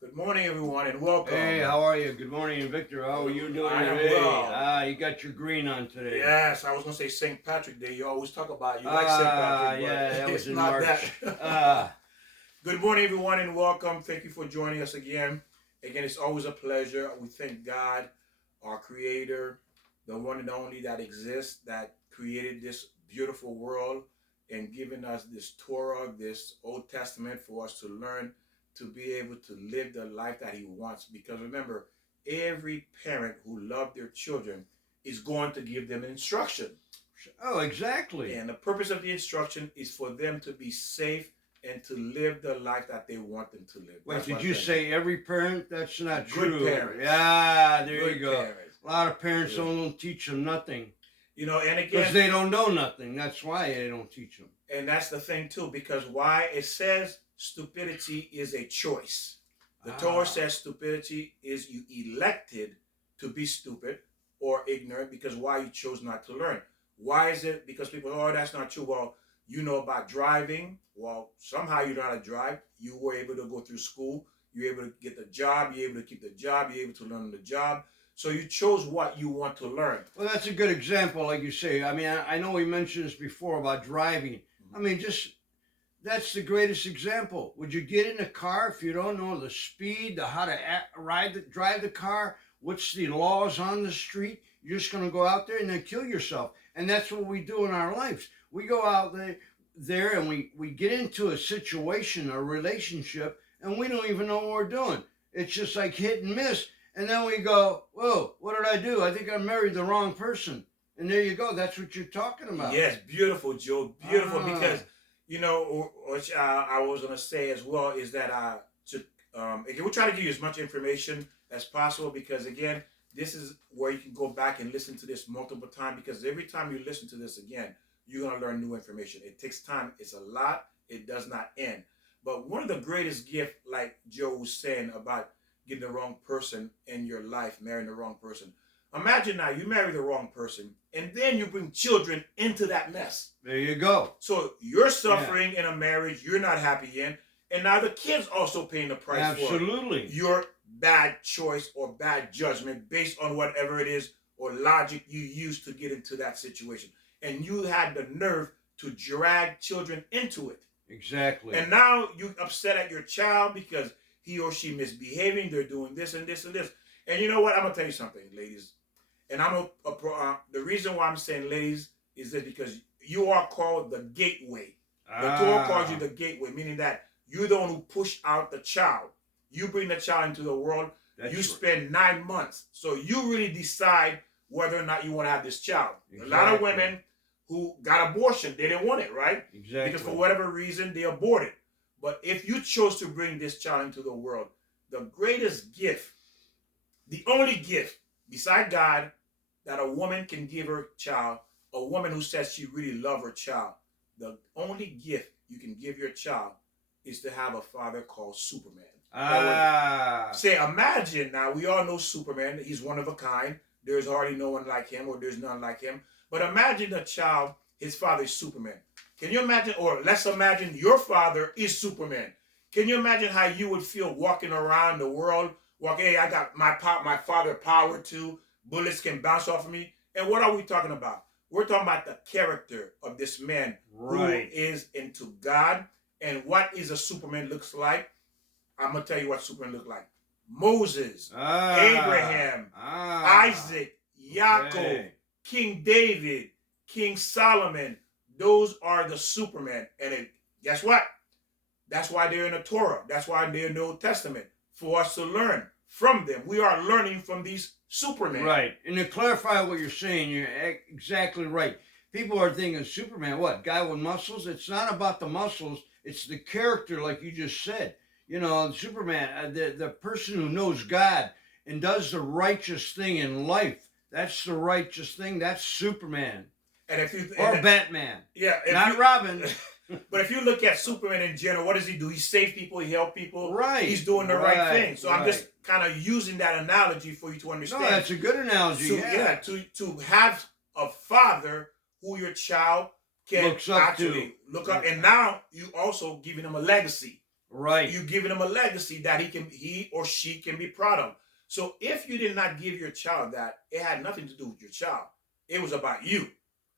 Good morning, everyone, and welcome. Hey, how are you? Good morning, Victor. How are you doing I am today? well. You got your green on today. Yes, I was going to say St. Patrick Day. You always talk about you like St. Patrick, but Yeah, that it's was in not that. March. Ah, Good morning, everyone, and welcome. Thank you for joining us again. Again, it's always a pleasure. We thank God, our Creator, the one and only that exists, that created this beautiful world and given us this Torah, this Old Testament for us to learn to be able to live the life that He wants. Because remember, every parent who loves their children is going to give them instruction. oh, exactly. And the purpose of the instruction is for them to be safe and to live the life that they want them to live. Wait, That's did what you I'm thinking. say every parent? That's not Good true. parents. Yeah, there Good you go. parents. A lot of parents Yeah. don't teach them nothing You know, and because again, they don't know nothing. That's why they don't teach them. and that's the thing too, because why it says stupidity is a choice. The Torah says stupidity is you elected to be stupid or ignorant because why you chose not to learn. Why is it? Because people, oh, that's not true. Well, you know about driving. Well, somehow you know how to drive. You were able to go through school. You're able to get the job. You're able to keep the job. You're able to learn the job. So you chose what you want to learn. Well, that's a good example, like you say. I mean, I know we mentioned this before about driving. I mean, just that's the greatest example. Would you get in a car if you don't know the speed, the how to drive the car? What's the laws on the street? You're just going to go out there and then kill yourself. And that's what we do in our lives. We go out there and we get into a situation, a relationship, and we don't even know what we're doing. It's just like hit and miss. And then we go, whoa, what did I do? I think I married the wrong person. And there you go. That's what you're talking about. Yes, beautiful, Joe. Beautiful, Ah. because you know, which I was gonna say as well is that again, we're trying to give you as much information as possible because again, this is where you can go back and listen to this multiple times because every time you listen to this again, you're gonna learn new information. It takes time. It's a lot. It does not end. But one of the greatest gifts, like Joe was saying about getting the wrong person in your life, marrying the wrong person. Imagine now you marry the wrong person and then you bring children into that mess. There you go. So you're suffering in a marriage you're not happy in, and now the kids also paying the price Absolutely. for your bad choice or bad judgment based on whatever it is or logic you used to get into that situation. And you had the nerve to drag children into it. Exactly. And now you upset at your child because he or she misbehaving, they're doing this and this and this. And you know what? I'm gonna tell you something, ladies. And the reason why I'm saying ladies is that because you are called the gateway. The Torah calls you the gateway, meaning that you're the one who push out the child. You bring the child into the world. That's you right. spend 9 months. So you really decide whether or not you want to have this child. Exactly. A lot of women who got abortion, they didn't want it, right? Exactly. Because for whatever reason, they aborted. But if you chose to bring this child into the world, the greatest gift, the only gift beside God that a woman can give her child, a woman who says she really loves her child, the only gift you can give your child is to have a father called Superman. Say, imagine now, we all know Superman. He's one of a kind. There's hardly no one like him, or there's none like him. But imagine a child, his father is Superman. Can you imagine, or let's imagine your father is Superman. Can you imagine how you would feel walking around the world, hey, I got my father power too. Bullets can bounce off of me. And what are we talking about? We're talking about the character of this man who is into God. And what is a Superman looks like? I'm going to tell you what Superman looked like. Moses, Abraham, Isaac, Yaakov, King David, King Solomon. Those are the Superman. And guess what? That's why they're in the Torah. That's why they're in the Old Testament. For us to learn from them. We are learning from these Supermen. Right. And to clarify what you're saying, you're exactly right. People are thinking Superman, what, guy with muscles? It's not about the muscles. It's the character, like you just said. You know, Superman, the person who knows God and does the righteous thing in life. That's the righteous thing. That's Superman. And if you or Batman. Yeah. Not Robin. But if you look at Superman in general, what does he do? He saves people, he helps people. Right. He's doing the right thing. So I'm just kind of using that analogy for you to understand. No, that's a good analogy. To have a father who your child can look up. And now you also giving him a legacy. Right. You're giving him a legacy that he or she can be proud of. So if you did not give your child that, it had nothing to do with your child. It was about you.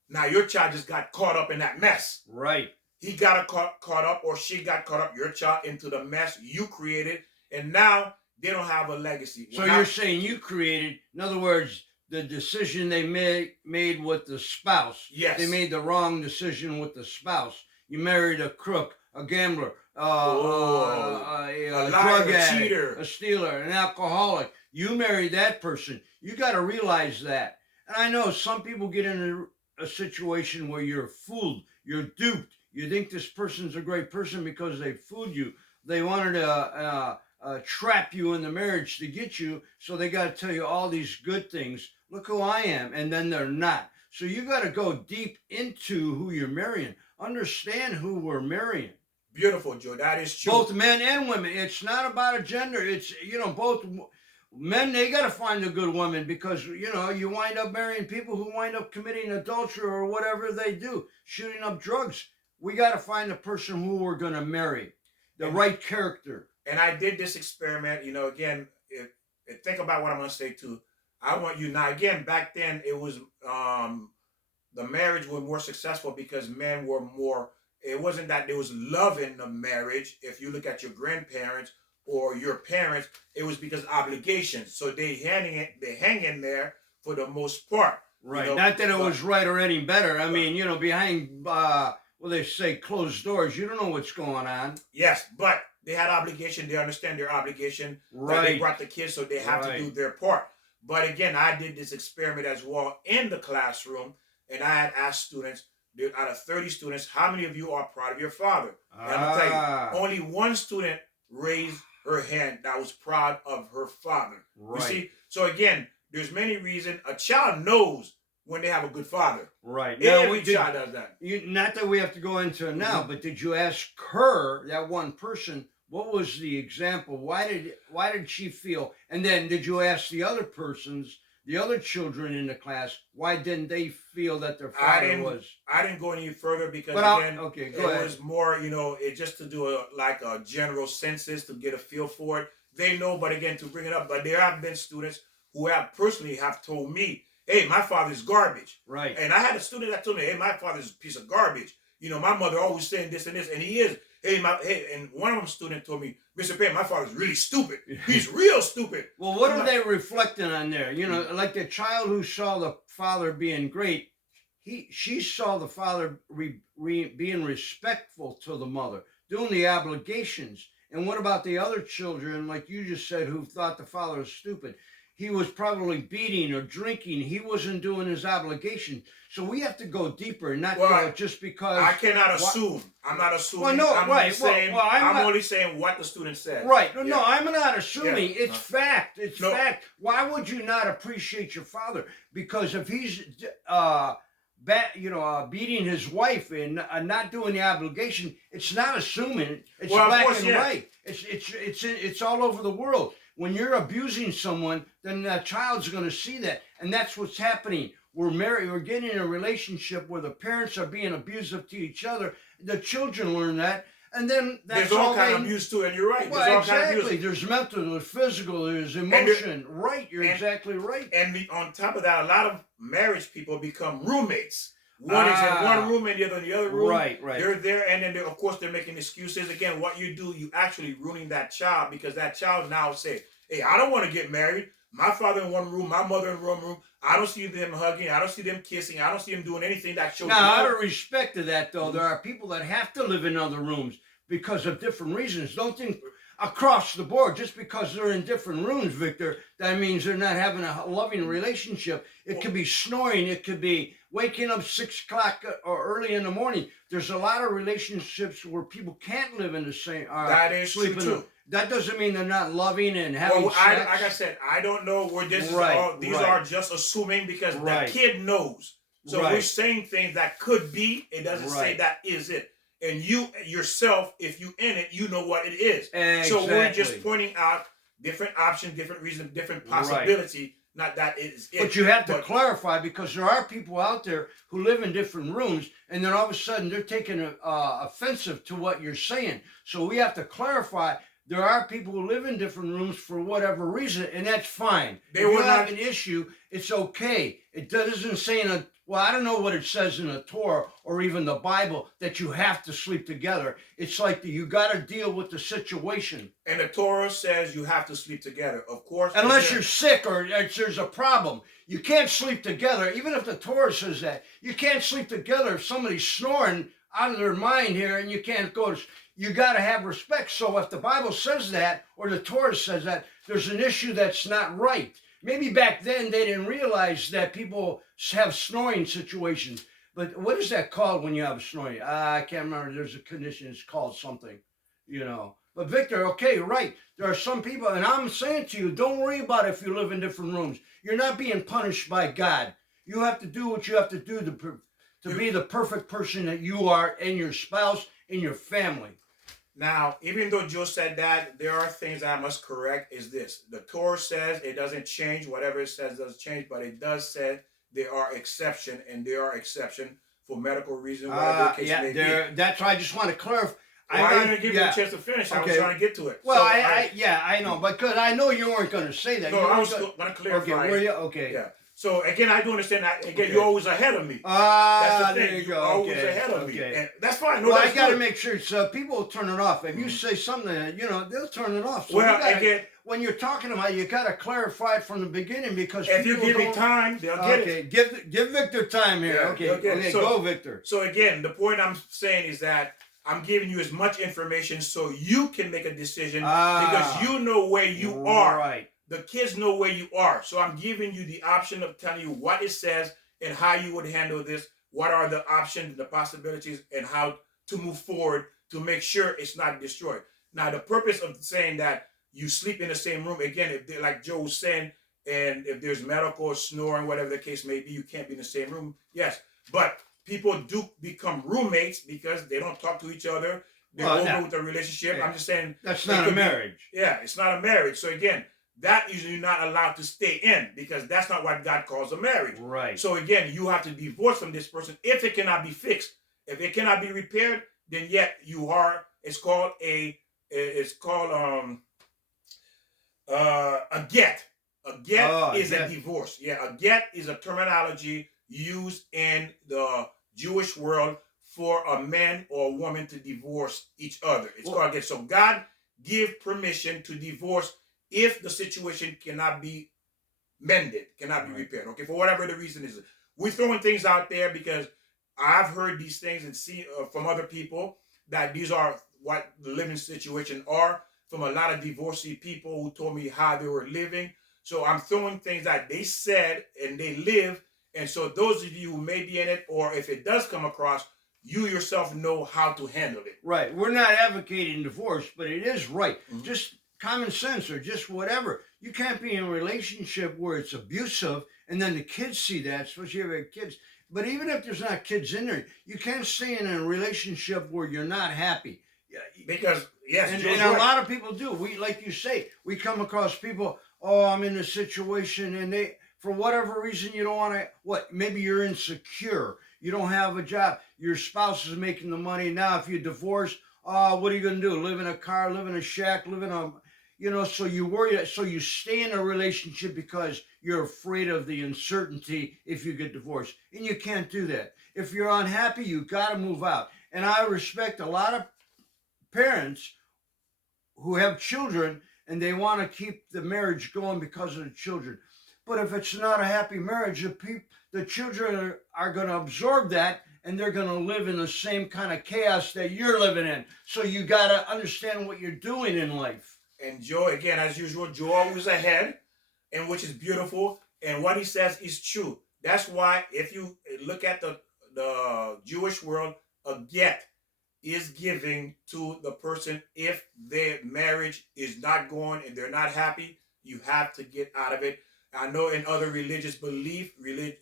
Now your child just got caught up in that mess. Right. He got caught up, or she got caught up, your child, into the mess you created, and now they don't have a legacy. So you're saying you created, in other words, the decision they made with the spouse. Yes. They made the wrong decision with the spouse. You married a crook, a gambler, a liar, drug a addict, cheater, a stealer, an alcoholic. You married that person. You got to realize that. And I know some people get in a situation where you're fooled, you're duped. You think this person's a great person because they fooled you. They wanted to trap you in the marriage to get you, so they got to tell you all these good things. Look who I am, and then they're not. So you got to go deep into who you're marrying. Understand who we're marrying. Beautiful, Joe. That is true. Both men and women. It's not about a gender. It's, both men, they got to find a good woman, because, you wind up marrying people who wind up committing adultery or whatever they do, shooting up drugs. We got to find the person who we're going to marry, the right character. And I did this experiment, again, think about what I'm going to say too. I want you now, again, back then it was, the marriage was more successful because men were more, it wasn't that there was love in the marriage. If you look at your grandparents or your parents, it was because obligations. So they hang in there for the most part. Right. Not that it was right or any better. I mean, behind, they say closed doors, you don't know what's going on. Yes, but they had obligation. They understand their obligation. Right. That they brought the kids, so they have to do their part. But again, I did this experiment as well in the classroom, and I had asked students, out of 30 students, how many of you are proud of your father? And I'm going to tell you, only one student raised her hand that was proud of her father. Right. You see? So again, there's many reasons. A child knows when they have a good father. Right. Every child does that. Not that we have to go into it now, but did you ask her, that one person, what was the example? Why did she feel? And then did you ask the other children in the class, why didn't they feel that their father was? I didn't go any further because it was more, it just to do a general census to get a feel for it. They know, but again, to bring it up, but there have been students who have told me, hey, my father's garbage. Right. And I had a student that told me, hey, my father's a piece of garbage. My mother always saying this and this, and he is. And one of them students told me, Mr. Payne, my father's really stupid. He's real stupid. Well, what are they reflecting on there? Like the child who saw the father being great, she saw the father being respectful to the mother, doing the obligations. And what about the other children, like you just said, who thought the father was stupid? He was probably beating or drinking. He wasn't doing his obligation. So we have to go deeper, not just because. I cannot assume. I'm not assuming. Well, no, I'm only saying what the student said. Right. No, I'm not assuming. It's fact. It's fact. Why would you not appreciate your father? Because if he's beating his wife and not doing the obligation, it's not assuming. It's black and white. It's all over the world. When you're abusing someone, then the child's going to see that. And that's what's happening. We're married. We're getting in a relationship where the parents are being abusive to each other. The children learn that. And then that's there's all kind of abuse too, and you're right. Well, exactly. There's mental, there's physical, there's emotion. You're exactly right. And on top of that, a lot of marriage people become roommates. One is in one room and the other in the other room. Right. They're there, and then of course they're making excuses. Again, what you do, you actually ruining that child, because that child now say, hey, I don't want to get married. My father in one room, my mother in one room. I don't see them hugging. I don't see them kissing. I don't see them doing anything that shows now, love. out of respect to that, though, there are people that have to live in other rooms because of different reasons. Don't think across the board, just because they're in different rooms, Victor, that means they're not having a loving relationship. It could be snoring. It could be waking up 6 o'clock or early in the morning. There's a lot of relationships where people can't live in the same. That is true too. That doesn't mean they're not loving and having sex. Like I said, I don't know where this is all. These are just assuming because the kid knows. So we're saying things that could be. It doesn't say that is it. And you yourself, if you in it, you know what it is. Exactly. So we're just pointing out different options, different reasons, different possibility Not that is it. But you have to but clarify, because there are people out there who live in different rooms, and then all of a sudden they're taking offensive to what you're saying. So we have to clarify. There are people who live in different rooms for whatever reason, and that's fine. They If you will have not- an issue, it's okay. It doesn't say in a, well, I don't know what it says in the Torah or even the Bible that you have to sleep together. It's like you got to deal with the situation. And the Torah says you have to sleep together. Of course. Unless again, you're sick or there's a problem. You can't sleep together. Even if the Torah says that, you can't sleep together if somebody's snoring out of their mind here and you can't go to, you got to have respect. So if the Bible says that or the Torah says that, there's an issue that's not right. Maybe back then they didn't realize that people have snoring situations. But what is that called when you have a snoring? I can't remember. There's a condition. It's called something, you know. But Victor, okay, right. There are some people, and I'm saying to you, don't worry about if you live in different rooms. You're not being punished by God. You have to do what you have to do to be the perfect person that you are, and your spouse and your family. Now, even though Joe said that, there are things I must correct. Is this the Torah says it doesn't change, whatever it says doesn't change, but it does say there are exceptions, and there are exceptions for medical reasons, whatever the case may be. That's why I just want to clarify. Well, I didn't give you a chance to finish. I was trying to get to it. Well, So I know, but because I know you weren't going to say that. No, I was going to clarify. Okay, were you? Okay. Yeah. So again, I do understand that. Again, Okay. you're always ahead of me. That's the thing. There you go. You're always Okay. ahead of me, Okay. and that's fine. No, Well, that's I got to good. make sure so people will turn it off. If you say something, they'll turn it off. So Well, you gotta, again, when you're talking about it, you got to clarify it from the beginning, because if you people give me don't- time, they'll get it. Okay, give Victor time here. Yeah, Okay, they'll get it. okay, So- go Victor. So again, the point I'm saying is that I'm giving you as much information so you can make a decision because you know where you are. Right. The kids know where you are. So I'm giving you the option of telling you what it says and how you would handle this. What are the options, the possibilities, and how to move forward to make sure it's not destroyed. Now, the purpose of saying that you sleep in the same room, again, if they, like Joe was saying, and if there's medical or snoring, whatever the case may be, you can't be in the same room. Yes, but people do become roommates because they don't talk to each other. They're over with the relationship. Yeah. I'm just saying. That's not a marriage. Yeah, it's not a marriage. So again, that is you're not allowed to stay in because that's not what God calls a marriage. Right. So again, you have to divorce from this person if it cannot be fixed. If it cannot be repaired, then yet you are. It's called a get. A get is a divorce. Yeah, a get is a terminology used in the Jewish world for a man or a woman to divorce each other. It's called a get. So God give permission to divorce if the situation cannot be mended, cannot be repaired. Okay, for whatever the reason is. We're throwing things out there because I've heard these things and see from other people that these are what the living situation are, from a lot of divorcee people who told me how they were living. So I'm throwing things that they said and they live. And so those of you who may be in it, or if it does come across, you yourself know how to handle it. Right. We're not advocating divorce, but it is right. Mhm. Just common sense or just whatever. You can't be in a relationship where it's abusive and then the kids see that, especially if you have kids. But even if there's not kids in there, you can't stay in a relationship where you're not happy. Because, yes, And, Joe's and a right. lot of people do. We, like you say, we come across people, oh, I'm in a situation, and they, for whatever reason, you don't want to, maybe you're insecure. You don't have a job. Your spouse is making the money. Now, if you divorce, what are you going to do? Live in a car, live in a shack, live in a, so you worry, so you stay in a relationship because you're afraid of the uncertainty if you get divorced. And you can't do that. If you're unhappy, you got to move out. And I respect a lot of parents who have children and they want to keep the marriage going because of the children. But if it's not a happy marriage, the children are going to absorb that and they're going to live in the same kind of chaos that you're living in. So you got to understand what you're doing in life. And Joe, again, as usual, Joe always ahead, and which is beautiful. And what he says is true. That's why if you look at the Jewish world, a get is giving to the person if their marriage is not going and they're not happy. You have to get out of it. I know in other religious belief,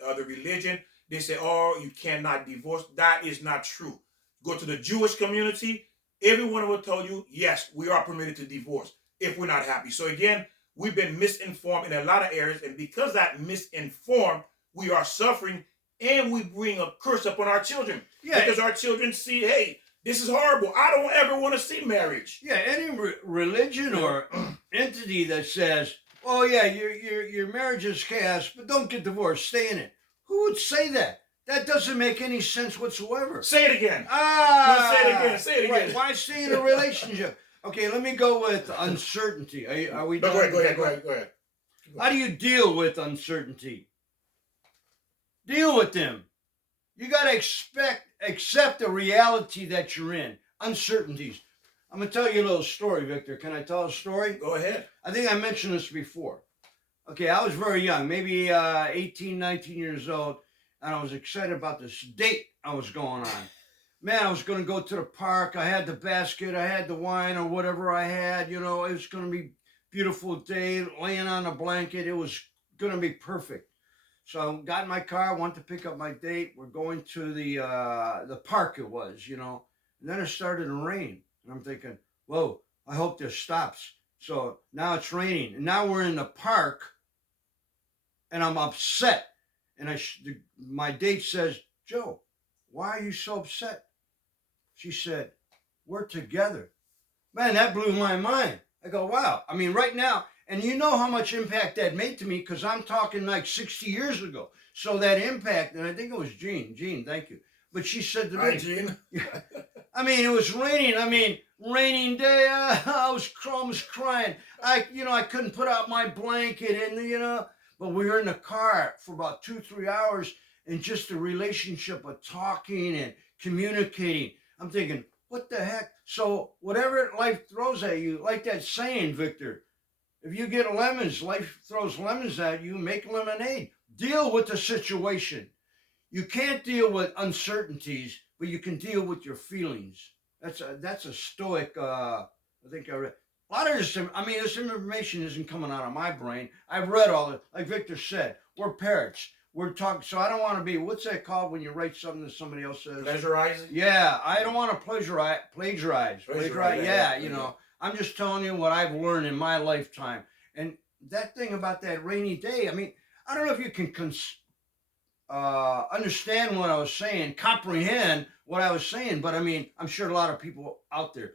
other religion, they say, oh, you cannot divorce. That is not true. Go to the Jewish community. Everyone will tell you, yes, we are permitted to divorce if we're not happy. So again, we've been misinformed in a lot of areas, and because that misinformed, we are suffering, and we bring a curse upon our children. Yeah. Because our children see, hey, this is horrible. I don't ever want to see marriage. Yeah, any religion or entity that says, "Oh yeah, your marriage is chaos, but don't get divorced, stay in it." Who would say that? That doesn't make any sense whatsoever. Say it again. Ah, say it again. Say it again. Right. Why stay in a relationship? Okay, let me go with uncertainty. Are we No, done? go ahead. How do you deal with uncertainty? Deal with them. You got to accept the reality that you're in. Uncertainties. I'm going to tell you a little story, Victor. Can I tell a story? Go ahead. I think I mentioned this before. Okay, I was very young, maybe 18, 19 years old, and I was excited about this date I was going on. Man, I was going to go to the park. I had the basket. I had the wine or whatever I had. You know, it was going to be a beautiful day, laying on a blanket. It was going to be perfect. So I got in my car, went to pick up my date. We're going to the park it was, you know. And then it started to rain. And I'm thinking, whoa, I hope this stops. So now it's raining. And now we're in the park. And I'm upset. And my date says, Joe, why are you so upset? She said, we're together. Man, that blew my mind. I go, wow. I mean, right now, and you know how much impact that made to me because I'm talking like 60 years ago. So that impact, and I think it was Jean. Jean, thank you. But she said to me, Hi, Jean. I mean, it was raining. I mean, raining day. I was crying. I couldn't put out my blanket and, but we were in the car for about 2-3 hours and just the relationship of talking and communicating. I'm thinking, what the heck? So whatever life throws at you, like that saying, Victor, if you get lemons, life throws lemons at you, make lemonade. Deal with the situation. You can't deal with uncertainties, but you can deal with your feelings. That's a Stoic, I think I read. A lot of this, this information isn't coming out of my brain. I've read all it. Like Victor said, we're parrots. We're talking, so I don't want to be, what's that called when you write something that somebody else says? Plagiarizing? Yeah, I don't want to plagiarize. Yeah, yeah. I'm just telling you what I've learned in my lifetime. And that thing about that rainy day, I don't know if you can understand what I was saying, comprehend what I was saying, but I'm sure a lot of people out there.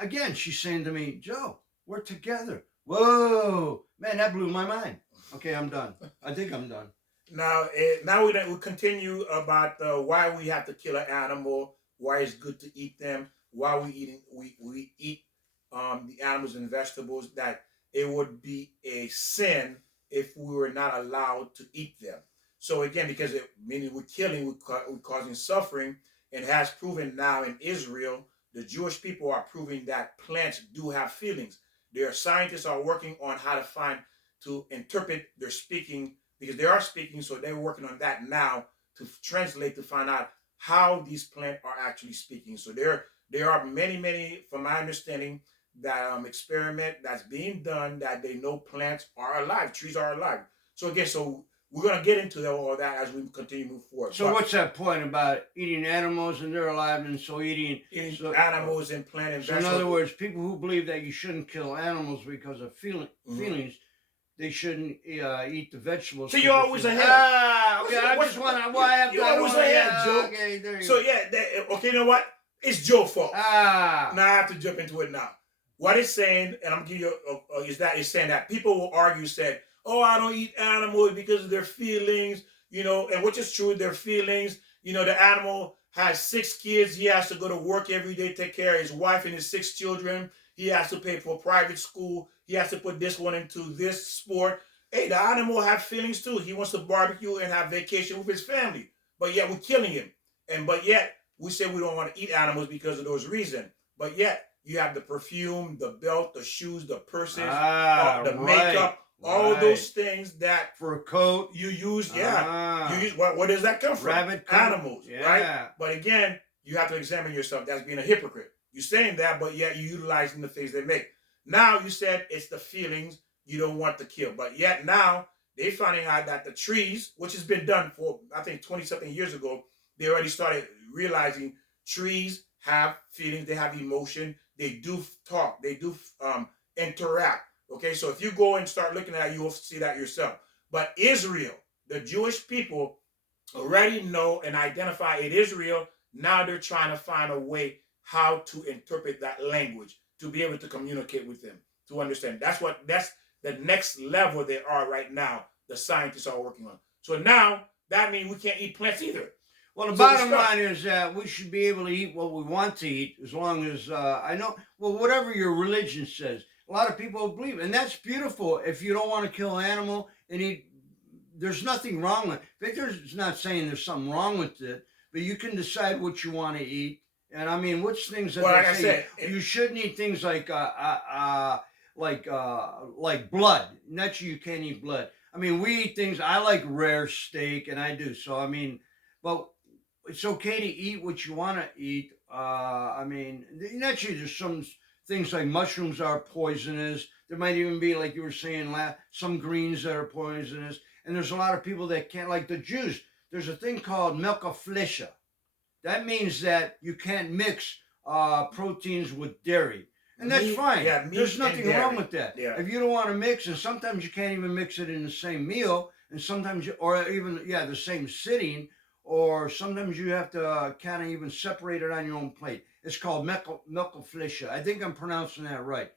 Again, she's saying to me, Joe, we're together. Whoa, man, that blew my mind. Okay, I'm done. I think I'm done. Now we continue about why we have to kill an animal, why it's good to eat them, why we eat the animals and vegetables, that it would be a sin if we were not allowed to eat them. So again, because meaning we're killing, we're causing suffering, and has proven now in Israel, the Jewish people are proving that plants do have feelings. Their scientists are working on how to interpret their speaking, because they are speaking, so they're working on that now to translate, to find out how these plants are actually speaking. So there are many, from my understanding, that experiment that's being done that they know plants are alive, trees are alive. So again, we're going to get into all that as we continue to move forward. So what's that point about eating animals and they're alive, and so eating animals and plant and vegetables? So in other words, people who believe that you shouldn't kill animals because of feelings, they shouldn't eat the vegetables. So you're always ahead. Okay, I just want to. Why have you're always ahead, Joe. Okay, there you so go. Okay, you know what? It's Joe's fault. Now I have to jump into it now. What it's saying, and I'm giving you, it's saying that people will argue, said, oh, I don't eat animals because of their feelings, and which is true, their feelings. The animal has 6 kids. He has to go to work every day, take care of his wife and his 6 children. He has to pay for private school. He has to put this one into this sport. Hey, the animal have feelings too. He wants to barbecue and have vacation with his family. But yet we're killing him. But yet we say we don't want to eat animals because of those reasons. But yet you have the perfume, the belt, the shoes, the purses, the makeup, all those things that for a coat you use. You use. Where does that come from? Rabbit coat. Animals, right? But again, you have to examine yourself. That's being a hypocrite. You're saying that, but yet you're utilizing the things they make. Now you said it's the feelings you don't want to kill, but yet now they're finding out that the trees, which has been done for I think 20-something years ago, they already started realizing trees have feelings, they have emotion, they do talk, they do interact. Okay, so if you go and start looking at it, you will see that yourself. But Israel, the Jewish people, already know and identify it is real. Now they're trying to find a way how to interpret that language to be able to communicate with them, to understand. That's the next level they are right now. The scientists are working on. So now that means we can't eat plants either. Well, the So we're bottom stuck. line is that we should be able to eat what we want to eat as long as I know. Well, whatever your religion says, a lot of people believe, and that's beautiful. If you don't want to kill an animal and eat, there's nothing wrong with. Victor's not saying there's something wrong with it, but you can decide what you want to eat. And I mean, which things that Well, they like I say said, you shouldn't eat things like blood. Naturally, you can't eat blood. I mean, we eat things. I like rare steak, and I do. So I mean, but it's okay to eat what you want to eat. I mean, naturally, there's some things like mushrooms are poisonous. There might even be, like you were saying, some greens that are poisonous. And there's a lot of people that can't, like the Jews. There's a thing called melkaflisha. That means that you can't mix proteins with dairy. And that's meat, fine. yeah, meat There's and nothing dairy. wrong with that. Yeah. If you don't want to mix, and sometimes you can't even mix it in the same meal, and sometimes, or even, yeah, the same sitting, or sometimes you have to kind of even separate it on your own plate. It's called melkaflisha. I think I'm pronouncing that right.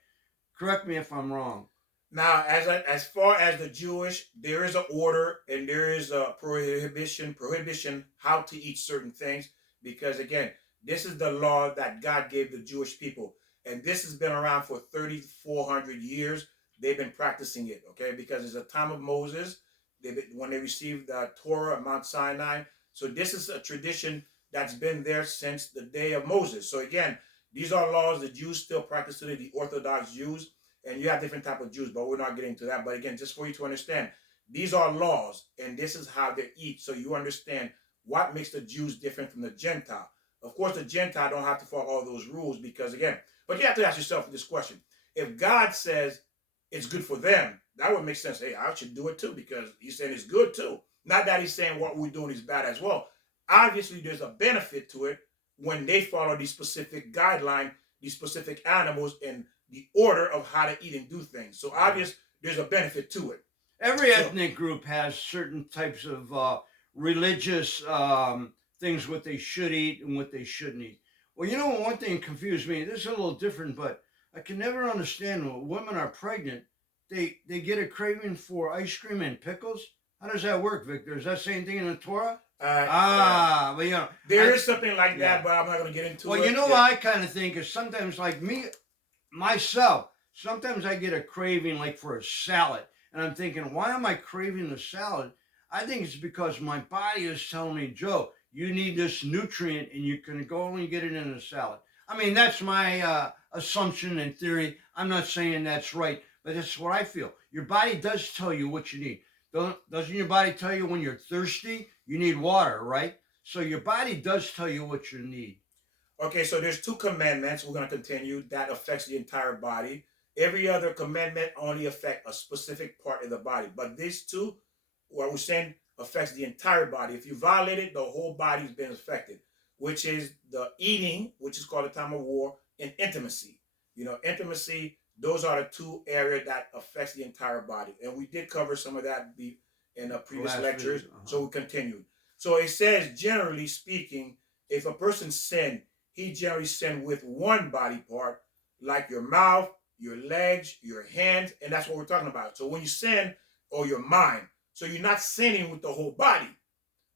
Correct me if I'm wrong. Now, as far as the Jewish, there is an order and there is a prohibition how to eat certain things, because again, this is the law that God gave the Jewish people, and this has been around for 3,400 years. They've been practicing it, okay, because it's the time of Moses, when they received the Torah at Mount Sinai. So this is a tradition that's been there since the day of Moses. So again, these are laws the Jews still practice today, the Orthodox Jews. And you have different type of Jews, but we're not getting to that. But again, just for you to understand, these are laws, and this is how they eat, so you understand what makes the Jews different from the Gentile. Of course, the Gentile don't have to follow all those rules, because again, but you have to ask yourself this question: if God says it's good for them, that would make sense. Hey, I should do it too, because He's saying it's good too. Not that He's saying what we're doing is bad as well. Obviously, there's a benefit to it when they follow these specific guidelines, these specific animals, and the order of how to eat and do things. So obvious, there's a benefit to it. Every ethnic group has certain types of religious things, what they should eat and what they shouldn't eat. Well, you know, one thing confused me. This is a little different, but I can never understand when women are pregnant, they get a craving for ice cream and pickles. How does that work, Victor? Is that the same thing in the Torah? But you know, there is something like that, but I'm not going to get into it. Well, you know what I kind of think is sometimes, like me, myself, sometimes I get a craving like for a salad, and I'm thinking, why am I craving the salad? I think it's because my body is telling me, Joe, you need this nutrient, and you can go only get it in a salad. I mean, that's my assumption and theory. I'm not saying that's right, but that's what I feel. Your body does tell you what you need. Doesn't your body tell you when you're thirsty, you need water, right? So your body does tell you what you need. Okay, so there's two commandments. We're going to continue that affects the entire body. Every other commandment only affect a specific part of the body, but these two, what we're saying, affects the entire body. If you violate it, the whole body's been affected, which is the eating, which is called the time of war, and intimacy. You know, intimacy, those are the two areas that affects the entire body, and we did cover some of that in the previous lectures. So we continue. So it says, generally speaking, if a person sin, he generally sin with one body part, like your mouth, your legs, your hands, and that's what we're talking about. So when you sin, or your mind, so you're not sinning with the whole body,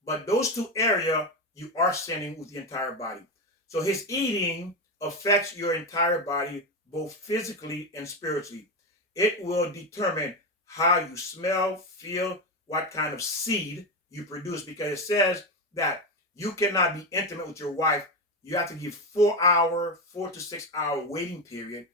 but those two areas, you are sinning with the entire body. So his eating affects your entire body, both physically and spiritually. It will determine how you smell, feel, what kind of seed you produce, because it says that you cannot be intimate with your wife. You have to give 4 to 6 hour waiting period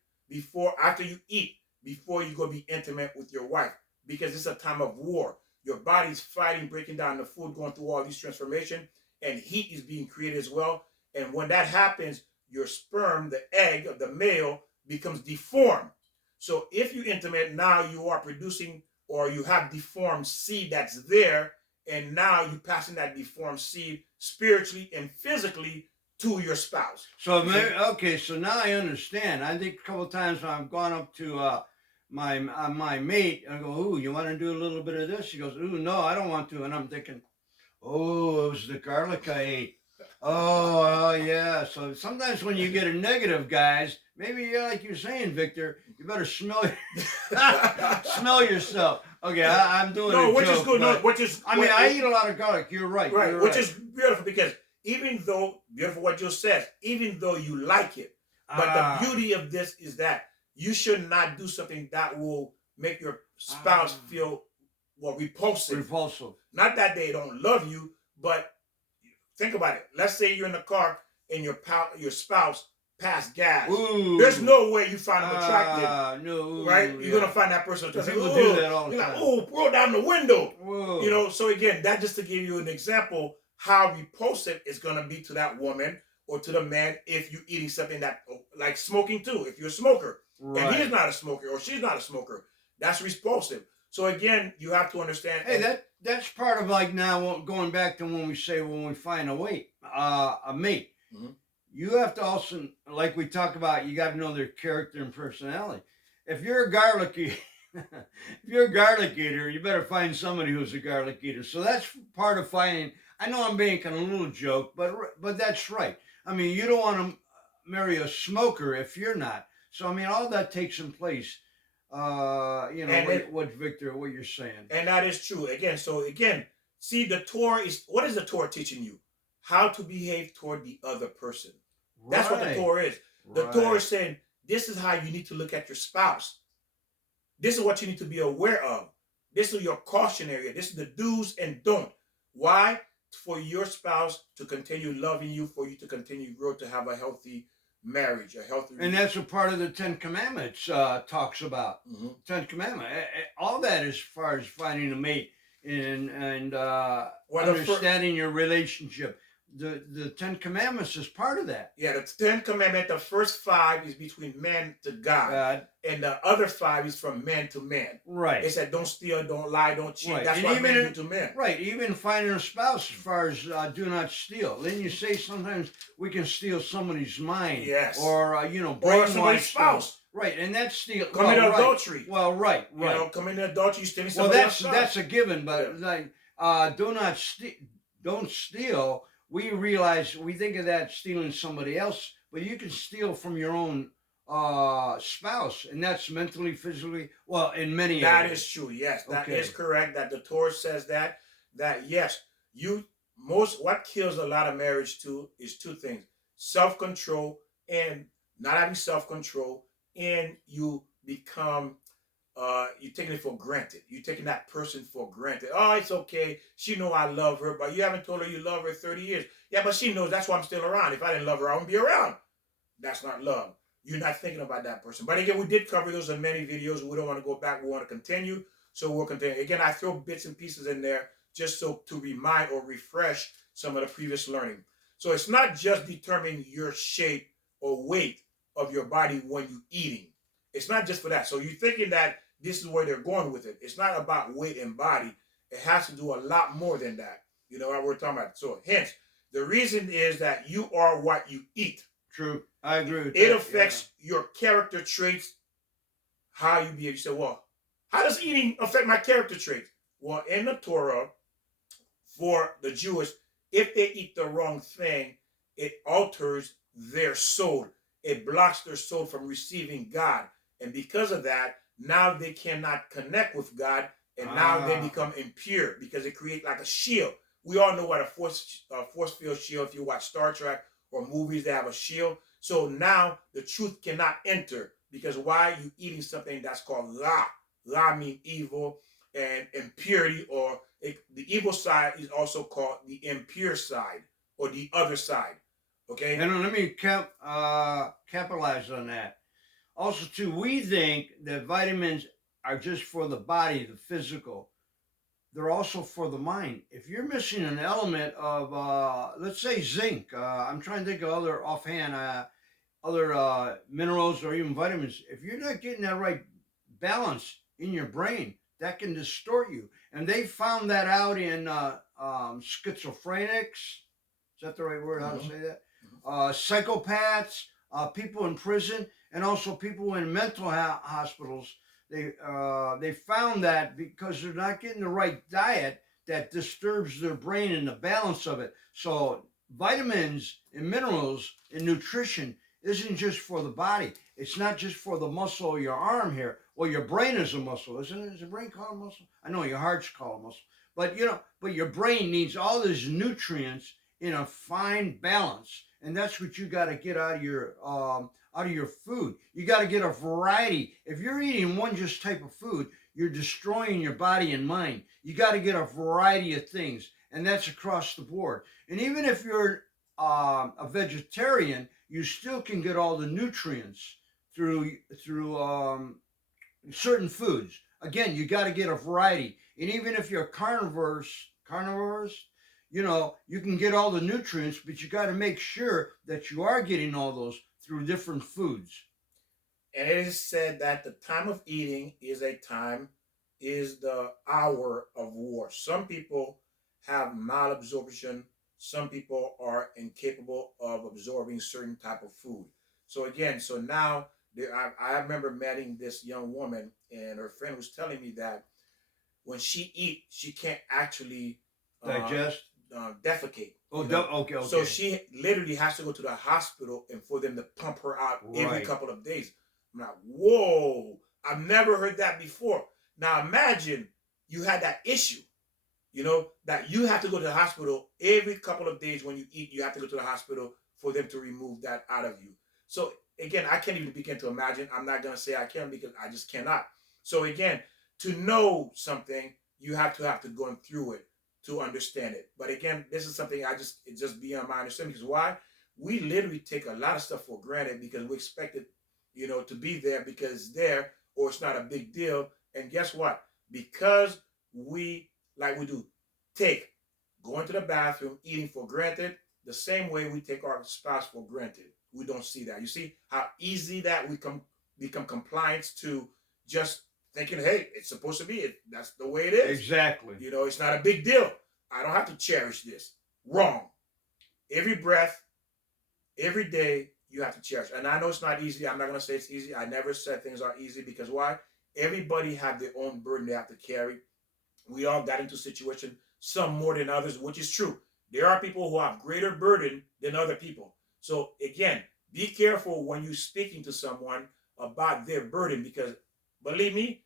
after you eat, before you go be intimate with your wife, because it's a time of war. Your body's fighting, breaking down the food, going through all these transformation, and heat is being created as well. And when that happens, your sperm, the egg of the male, becomes deformed. So if you intimate, now you are producing, or you have deformed seed that's there, and now you're passing that deformed seed spiritually and physically to your spouse. So maybe, okay, so now I understand. I think a couple of times when I've gone up to my mate. I go, ooh, you want to do a little bit of this? She goes, ooh, no, I don't want to. And I'm thinking, oh, it was the garlic I ate. Oh, yeah. So sometimes when you get a negative, guys, maybe like you're saying, Victor, you better smell yourself. Okay, I'm doing No, a which is joke, good. No, but which is I mean, I eat a lot of garlic. You're right. right, You're which right. is beautiful because even though beautiful what you said, even though you like it, but the beauty of this is that you should not do something that will make your spouse feel repulsive. Repulsive. Not that they don't love you, but think about it. Let's say you're in the car and your spouse passed gas. Ooh. There's no way you find them attractive. No. Right? You're gonna find that person attractive. People do that all the you're time. like, oh, roll down the window. Whoa. You know, so again, that just to give you an example how repulsive it's gonna be to that woman or to the man if you're eating something that like smoking too. If you're a smoker and he's not a smoker or she's not a smoker, that's repulsive. So again, you have to understand. Hey, that's part of like now going back to when we say when we find a mate. Mm-hmm. You have to also, like we talk about, you got to know their character and personality. If you're a garlic eater, you better find somebody who's a garlic eater. So that's part of finding. I know I'm making a little joke, but that's right. I mean, you don't want to marry a smoker if you're not. So I mean, all that takes in place. You know what Victor, what you're saying, and that is true. Again, see, the Torah is what is the Torah teaching you? How to behave toward the other person. That's what the Torah is. The Torah is saying this is how you need to look at your spouse. This is what you need to be aware of. This is your caution area. This is the do's and don't. Why? For your spouse to continue loving you, for you to continue to grow, to have a healthy marriage, a healthy. And that's what part of the Ten Commandments talks about. Mm-hmm. Ten Commandments, all that as far as finding a mate and understanding your relationship. The Ten Commandments is part of that. Yeah, the Ten Commandments, the first 5 is between man to God. And the other 5 is from man to man. Right. It said, don't steal, don't lie, don't cheat. Right. That's and why man to man. Right. Even finding a spouse as far as do not steal. Then you say sometimes we can steal somebody's mind. Yes. Or, or somebody's spouse. Right. And that's steal. Commit adultery. Well, right. You know, commit adultery, stealing somebody else's Well, that's a given. But like, don't steal. We realize, we think of that stealing somebody else, but you can steal from your own spouse, and that's mentally, physically, well, in many that areas. Is true. Yes, that is correct. That the Torah says that yes, what kills a lot of marriage too is 2 things: self-control, and not having self-control, and you become you're taking it for granted. You're taking that person for granted. Oh, it's okay. She know I love her, but you haven't told her you love her 30 years. Yeah, but she knows that's why I'm still around. If I didn't love her, I wouldn't be around. That's not love. You're not thinking about that person. But again, we did cover those in many videos. We don't want to go back. We want to continue. So we'll continue. Again, I throw bits and pieces in there just so to remind or refresh some of the previous learning. So it's not just determining your shape or weight of your body when you're eating. It's not just for that. So you're thinking that this is where they're going with it. It's not about weight and body. It has to do a lot more than that. You know what we're talking about. So hence, the reason is that you are what you eat. True. I agree with that. It affects your character traits, how you behave. You say, well, how does eating affect my character traits? Well, in the Torah, for the Jewish, if they eat the wrong thing, it alters their soul. It blocks their soul from receiving God. And because of that, now they cannot connect with God, and now they become impure because it creates like a shield. We all know what a force field shield, if you watch Star Trek or movies, they have a shield. So now the truth cannot enter because why? You eating something that's called ra. Ra means evil and impurity, or the evil side is also called the impure side or the other side. Okay? And let me capitalize on that. Also, too, we think that vitamins are just for the body, the physical. They're also for the mind. If you're missing an element of, let's say, zinc, I'm trying to think of other offhand, other minerals or even vitamins. If you're not getting that right balance in your brain, that can distort you. And they found that out in schizophrenics. Is that the right word? How to say that? Psychopaths, people in prison, and also people in mental hospitals. they found that because they're not getting the right diet, that disturbs their brain and the balance of it. So vitamins and minerals and nutrition isn't just for the body. It's not just for the muscle of your arm here. Well, your brain is a muscle, isn't it? Is your brain called a muscle? I know your heart's called a muscle. But but your brain needs all these nutrients in a fine balance. And that's what you got to get out of your food. You got to get a variety. If you're eating one just type of food, you're destroying your body and mind. You got to get a variety of things, and that's across the board. And even if you're a vegetarian, you still can get all the nutrients through certain foods. Again, you got to get a variety. And even if you're carnivores, you can get all the nutrients, but you got to make sure that you are getting all those through different foods. And it is said that the time of eating is the hour of war. Some people have malabsorption. Some people are incapable of absorbing certain type of food. So again, so now I remember meeting this young woman, and her friend was telling me that when she eat, she can't actually uh, Digest. defecate. Oh, okay, okay. So she literally has to go to the hospital and for them to pump her out every Right. couple of days. I'm like, whoa, I've never heard that before. Now imagine you had that issue, that you have to go to the hospital every couple of days when you eat. You have to go to the hospital for them to remove that out of you. So again, I can't even begin to imagine. I'm not gonna say I can because I just cannot. So again, to know something, you have to go through it to understand it. But again, this is something it's just beyond my understanding. Because why? We literally take a lot of stuff for granted because we expect it, to be there because it's there or it's not a big deal. And guess what? Because we, like we do, take going to the bathroom, eating for granted, the same way we take our spouse for granted. We don't see that. You see how easy that we become compliant to just thinking, hey, it's supposed to be it. That's the way it is. Exactly. It's not a big deal. I don't have to cherish this. Wrong. Every breath, every day, you have to cherish. And I know it's not easy. I'm not going to say it's easy. I never said things are easy because why? Everybody have their own burden they have to carry. We all got into a situation, some more than others, which is true. There are people who have greater burden than other people. So again, be careful when you're speaking to someone about their burden because believe me,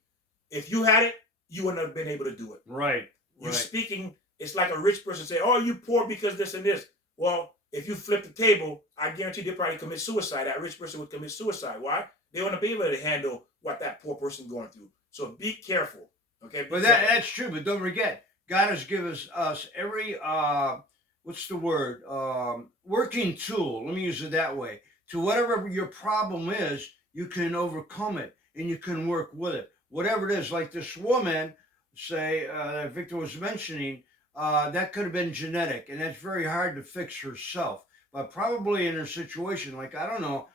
if you had it, you wouldn't have been able to do it. Right. You're Right. speaking, it's like a rich person say, oh, you poor because this and this. Well, if you flip the table, I guarantee they'll probably commit suicide. That rich person would commit suicide. Why? They want to be able to handle what that poor person going through. So be careful. Okay. But that's true. But don't forget, God has given us every what's the word? Working tool. Let me use it that way. To whatever your problem is, you can overcome it and you can work with it. Whatever it is, like this woman, say that Victor was mentioning, that could have been genetic, and that's very hard to fix herself. But probably in her situation, like I don't know,